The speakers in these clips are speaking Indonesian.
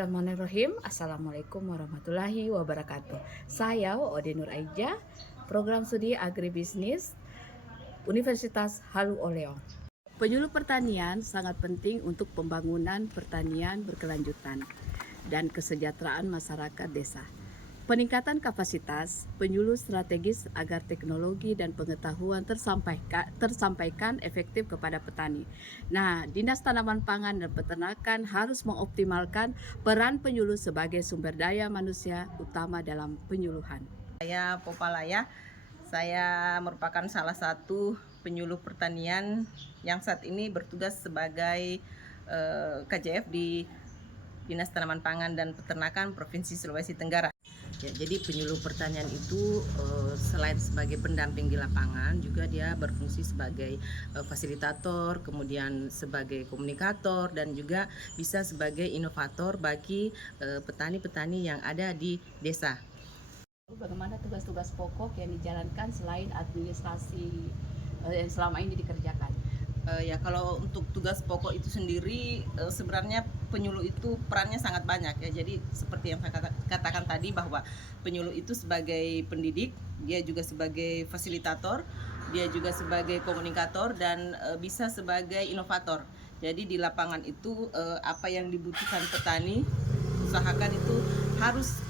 Bismillahirrahmanirrahim. Assalamualaikum warahmatullahi wabarakatuh. Saya Ode Nur Aija, Program Studi Agribisnis Universitas Halu Oleo. Penyuluh pertanian sangat penting untuk pembangunan pertanian berkelanjutan dan kesejahteraan masyarakat desa. Peningkatan kapasitas penyuluh strategis agar teknologi dan pengetahuan tersampaikan efektif kepada petani. Nah, Dinas Tanaman Pangan dan Peternakan harus mengoptimalkan peran penyuluh sebagai sumber daya manusia utama dalam penyuluhan. Saya Popalaya, saya merupakan salah satu penyuluh pertanian yang saat ini bertugas sebagai KJF di Dinas Tanaman Pangan dan Peternakan Provinsi Sulawesi Tenggara. Ya, jadi penyuluh pertanian itu selain sebagai pendamping di lapangan, juga dia berfungsi sebagai fasilitator, kemudian sebagai komunikator, dan juga bisa sebagai inovator bagi petani-petani yang ada di desa. Bagaimana tugas-tugas pokok yang dijalankan selain administrasi yang selama ini dikerjakan? Ya kalau untuk tugas pokok itu sendiri sebenarnya penyuluh itu perannya sangat banyak ya. Jadi seperti yang saya katakan tadi bahwa penyuluh itu sebagai pendidik, dia juga sebagai fasilitator, dia juga sebagai komunikator, dan bisa sebagai inovator. Jadi di lapangan itu apa yang dibutuhkan petani usahakan itu harus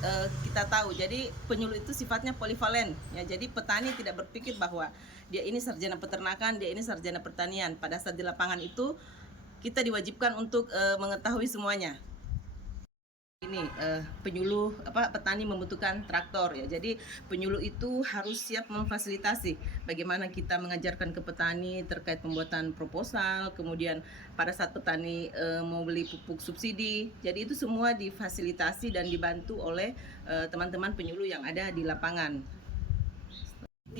kita tahu. Jadi penyuluh itu sifatnya polivalen ya. Jadi petani tidak berpikir bahwa dia ini sarjana peternakan, dia ini sarjana pertanian. Pada saat di lapangan itu kita diwajibkan untuk mengetahui semuanya. Ini penyuluh petani membutuhkan traktor ya. Jadi penyuluh itu harus siap memfasilitasi bagaimana kita mengajarkan ke petani terkait pembuatan proposal, kemudian pada saat petani mau beli pupuk subsidi. Jadi itu semua difasilitasi dan dibantu oleh teman-teman penyuluh yang ada di lapangan.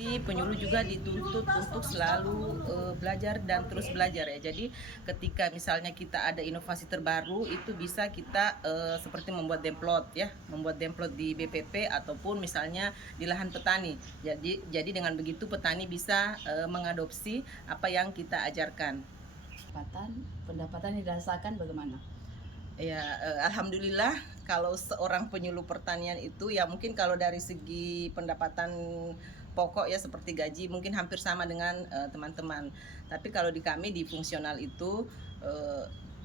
Penyuluh juga dituntut untuk selalu belajar dan terus belajar ya. Jadi ketika misalnya kita ada inovasi terbaru, itu bisa kita seperti membuat demplot ya, membuat demplot di BPP ataupun misalnya di lahan petani. Jadi dengan begitu petani bisa mengadopsi apa yang kita ajarkan. Pendapatan yang dirasakan bagaimana? Ya, alhamdulillah kalau seorang penyuluh pertanian itu ya mungkin kalau dari segi pendapatan pokok ya seperti gaji mungkin hampir sama dengan teman-teman. Tapi kalau di kami di fungsional itu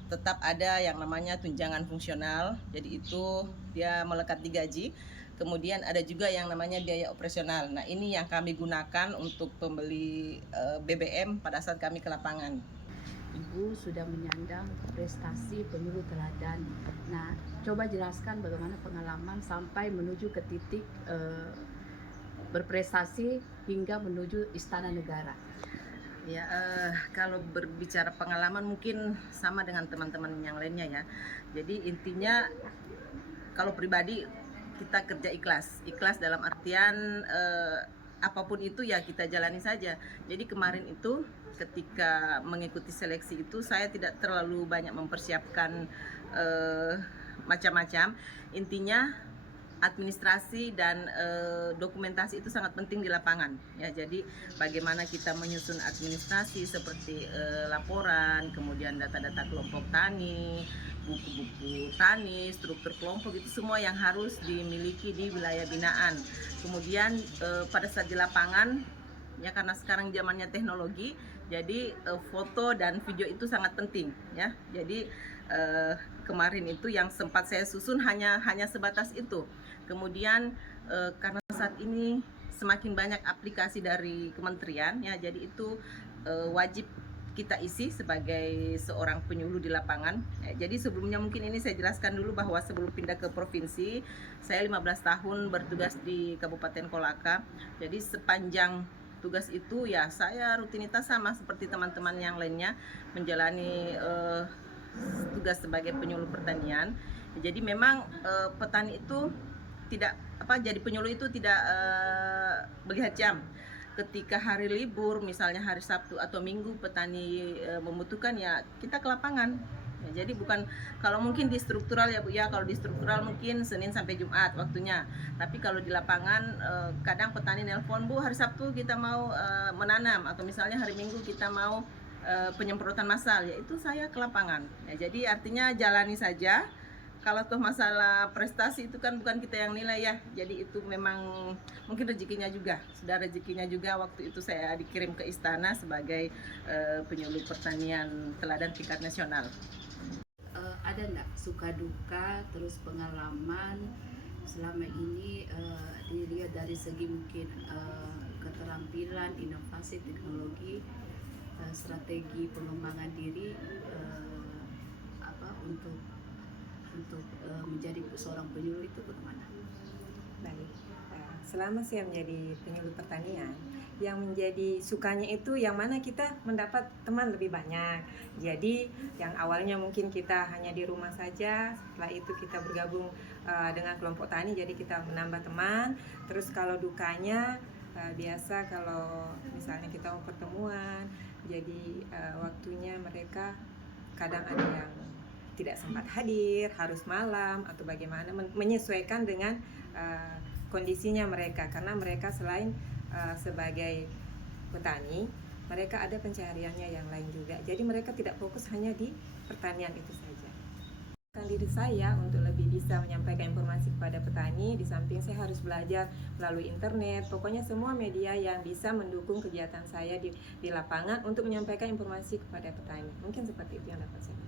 tetap ada yang namanya tunjangan fungsional. Jadi itu dia melekat di gaji. Kemudian ada juga yang namanya biaya operasional. Nah, ini yang kami gunakan untuk pembeli BBM pada saat kami ke lapangan. Ibu sudah menyandang prestasi penyuluh teladan. Nah, coba jelaskan bagaimana pengalaman sampai menuju ke titik berprestasi hingga menuju istana negara. Ya, kalau berbicara pengalaman mungkin sama dengan teman-teman yang lainnya ya. Jadi intinya kalau pribadi kita kerja ikhlas dalam artian apapun itu ya kita jalani saja. Jadi kemarin itu ketika mengikuti seleksi itu saya tidak terlalu banyak mempersiapkan macam-macam. Intinya administrasi dan dokumentasi itu sangat penting di lapangan ya. Jadi bagaimana kita menyusun administrasi seperti laporan, kemudian data-data kelompok tani, buku-buku tani, struktur kelompok, itu semua yang harus dimiliki di wilayah binaan. Kemudian pada saat di lapangan ya, karena sekarang zamannya teknologi, jadi foto dan video itu sangat penting ya. Jadi kemarin itu yang sempat saya susun hanya sebatas itu. Kemudian karena saat ini semakin banyak aplikasi dari kementerian ya, jadi itu wajib kita isi sebagai seorang penyuluh di lapangan. Jadi sebelumnya mungkin ini saya jelaskan dulu bahwa sebelum pindah ke provinsi, saya 15 tahun bertugas di Kabupaten Kolaka. Jadi sepanjang tugas itu ya saya rutinitas sama seperti teman-teman yang lainnya menjalani tugas sebagai penyuluh pertanian. Jadi memang petani itu tidak jadi penyuluh itu tidak melihat jam. Ketika hari libur misalnya hari Sabtu atau Minggu petani membutuhkan ya kita ke lapangan. Ya, jadi bukan kalau mungkin di struktural ya Bu ya, kalau di struktural mungkin Senin sampai Jumat waktunya. Tapi kalau di lapangan kadang petani nelpon, Bu hari Sabtu kita mau menanam, atau misalnya hari Minggu kita mau penyemprotan massal, yaitu saya ke lapangan. Ya, jadi artinya jalani saja. kalau tuh masalah prestasi itu kan bukan kita yang nilai ya, jadi itu memang mungkin rezekinya juga, sudah rezekinya juga. Waktu itu saya dikirim ke istana sebagai penyuluh pertanian teladan tingkat nasional. Ada nggak suka duka terus pengalaman selama ini dilihat dari segi mungkin keterampilan, inovasi, teknologi, strategi pengembangan diri untuk menjadi seorang penyuluh itu bagaimana? Baik, selama saya menjadi penyuluh pertanian, yang menjadi sukanya itu yang mana kita mendapat teman lebih banyak. Jadi yang awalnya mungkin kita hanya di rumah saja, setelah itu kita bergabung dengan kelompok tani, jadi kita menambah teman. Terus kalau dukanya biasa kalau misalnya kita mau pertemuan, jadi waktunya mereka kadang ada yang tidak sempat hadir, harus malam atau bagaimana, menyesuaikan dengan kondisinya mereka, karena mereka selain sebagai petani, mereka ada pencahariannya yang lain juga. Jadi mereka tidak fokus hanya di pertanian itu saja. Diri saya untuk lebih bisa menyampaikan informasi kepada petani, di samping saya harus belajar melalui internet, pokoknya semua media yang bisa mendukung kegiatan saya di lapangan untuk menyampaikan informasi kepada petani. Mungkin seperti itu yang dapat saya lakukan.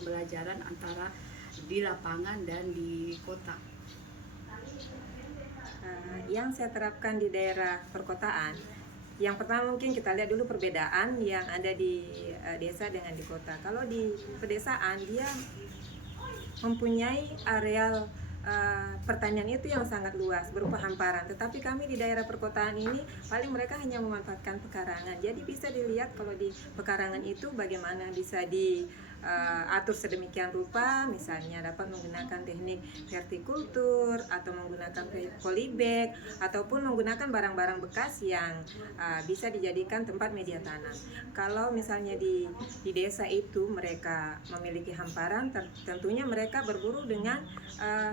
Pembelajaran antara di lapangan dan di kota. Yang saya terapkan di daerah perkotaan, yang pertama mungkin kita lihat dulu perbedaan yang ada di desa dengan di kota. Kalau di pedesaan dia mempunyai areal pertanian itu yang sangat luas berupa hamparan, tetapi kami di daerah perkotaan ini paling mereka hanya memanfaatkan pekarangan. Jadi bisa dilihat kalau di pekarangan itu bagaimana bisa diatur sedemikian rupa, misalnya dapat menggunakan teknik vertikultur atau menggunakan polybag ataupun menggunakan barang-barang bekas yang bisa dijadikan tempat media tanam. Kalau misalnya di desa itu mereka memiliki hamparan, tentunya mereka berburu dengan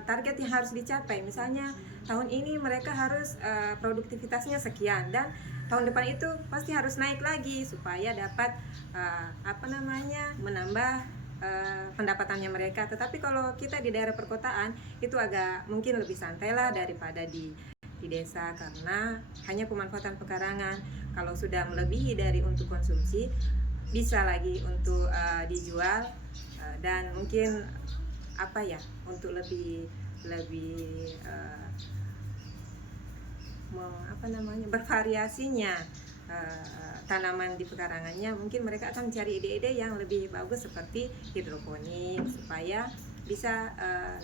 target yang harus dicapai. Misalnya tahun ini mereka harus produktivitasnya sekian, dan tahun depan itu pasti harus naik lagi supaya dapat menambah pendapatannya mereka. Tetapi kalau kita di daerah perkotaan itu agak mungkin lebih santai lah daripada di desa, karena hanya pemanfaatan pekarangan. Kalau sudah melebihi dari untuk konsumsi, bisa lagi untuk dijual dan mungkin untuk lebih bervariasinya tanaman di pekarangannya. Mungkin mereka akan mencari ide-ide yang lebih bagus seperti hidroponik supaya bisa lebih